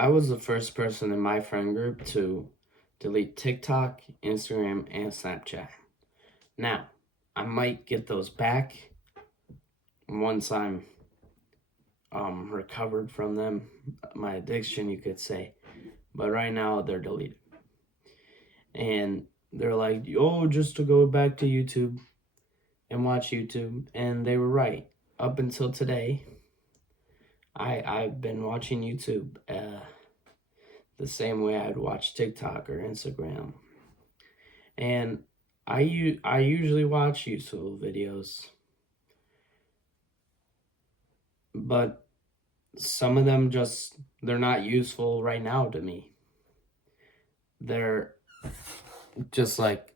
I was the first person in my friend group to delete TikTok, Instagram, and Snapchat. Now, I might get those back once I'm recovered from them, my addiction, you could say. But right now, they're deleted. And they're like, oh, just to go back to YouTube and watch YouTube. And they were right. Up until today, I've been watching YouTube the same way I'd watch TikTok or Instagram. And I usually watch useful videos, but some of them they're not useful right now to me. They're just like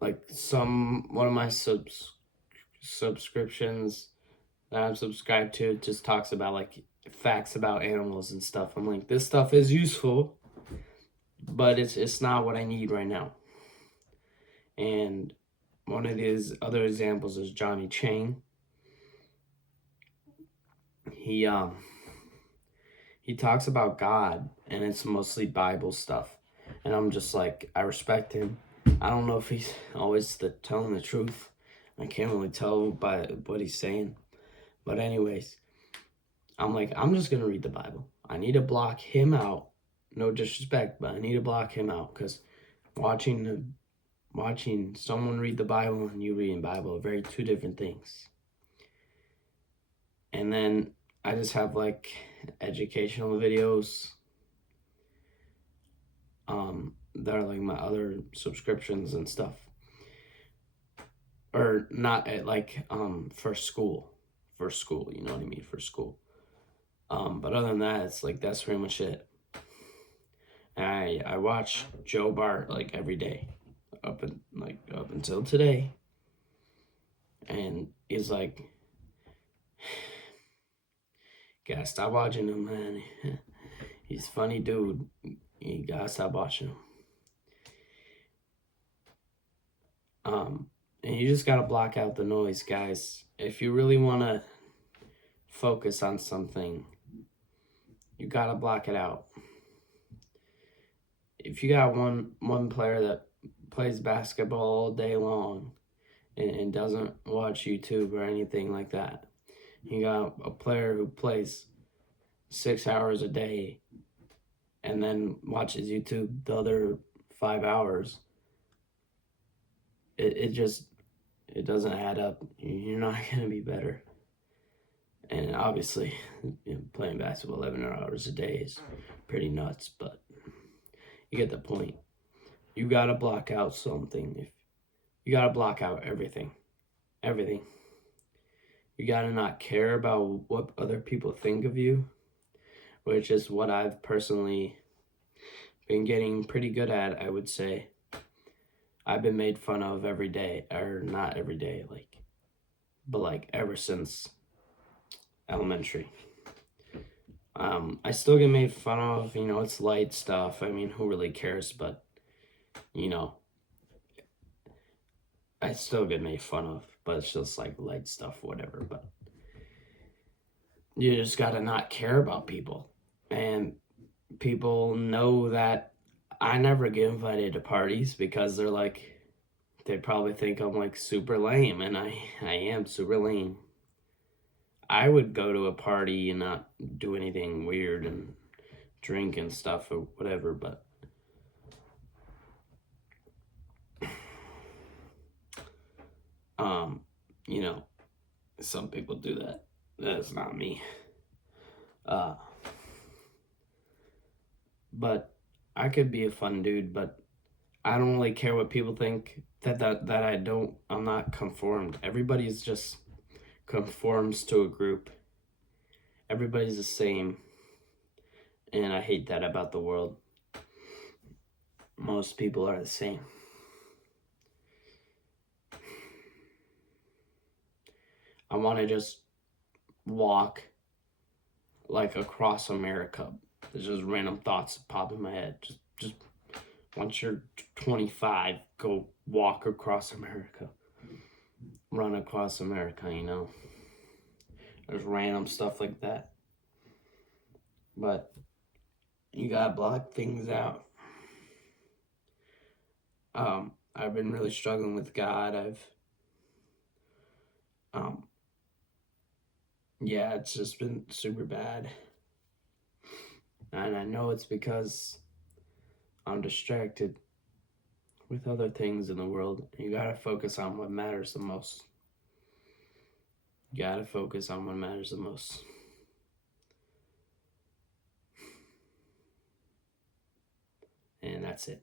one of my subscriptions that I'm subscribed to just talks about like facts about animals and stuff. I'm like, this stuff is useful, but it's not what I need right now. And one of these other examples is Johnny Chang. He talks about God, and it's mostly Bible stuff. And I'm just like, I respect him. I don't know if he's always telling the truth. I can't really tell by what he's saying. But anyways, I'm like, I'm just going to read the Bible. I need to block him out. No disrespect, but I need to block him out because watching someone read the Bible and you reading Bible are very two different things. And then I just have like educational videos. That are like my other subscriptions and stuff. Or not at like for school. You know what I mean? For school. But other than that, it's like that's pretty much it. I watch Joe Bart like every day, up until today, and he's like, gotta stop watching him, man. He's a funny dude. You gotta stop watching him. And you just gotta block out the noise, guys. If you really wanna focus on something, you gotta block it out. If you got one player that plays basketball all day long and doesn't watch YouTube or anything like that, you got a player who plays 6 hours a day and then watches YouTube the other 5 hours, it doesn't add up. You're not gonna be better. And obviously, playing basketball 11 hours a day is pretty nuts, but you get the point. You gotta block out something. You gotta block out everything. Everything. You gotta not care about what other people think of you, which is what I've personally been getting pretty good at, I would say. I've been made fun of every day, or not every day, but ever since elementary. I still get made fun of, it's light stuff. I mean, who really cares? But, I still get made fun of, but it's just like light stuff, whatever. But you just gotta not care about people. And people know that I never get invited to parties because they probably think I'm like super lame, and I am super lame. I would go to a party and not do anything weird and drink and stuff or whatever, but some people do that. That's not me. But I could be a fun dude, but I don't really care what people think that I'm not conformed. Everybody's just conforms to a group. Everybody's the same. And I hate that about the world. Most people are the same. I want to just walk like across America. There's just random thoughts pop in my head. Just once you're 25, go walk across America. Run across America, There's random stuff like that. But You gotta block things out. I've been really struggling with God. Um, yeah, it's just been super bad. And I know it's because I'm distracted with other things in the world. You gotta focus on what matters the most. You gotta focus on what matters the most. And that's it.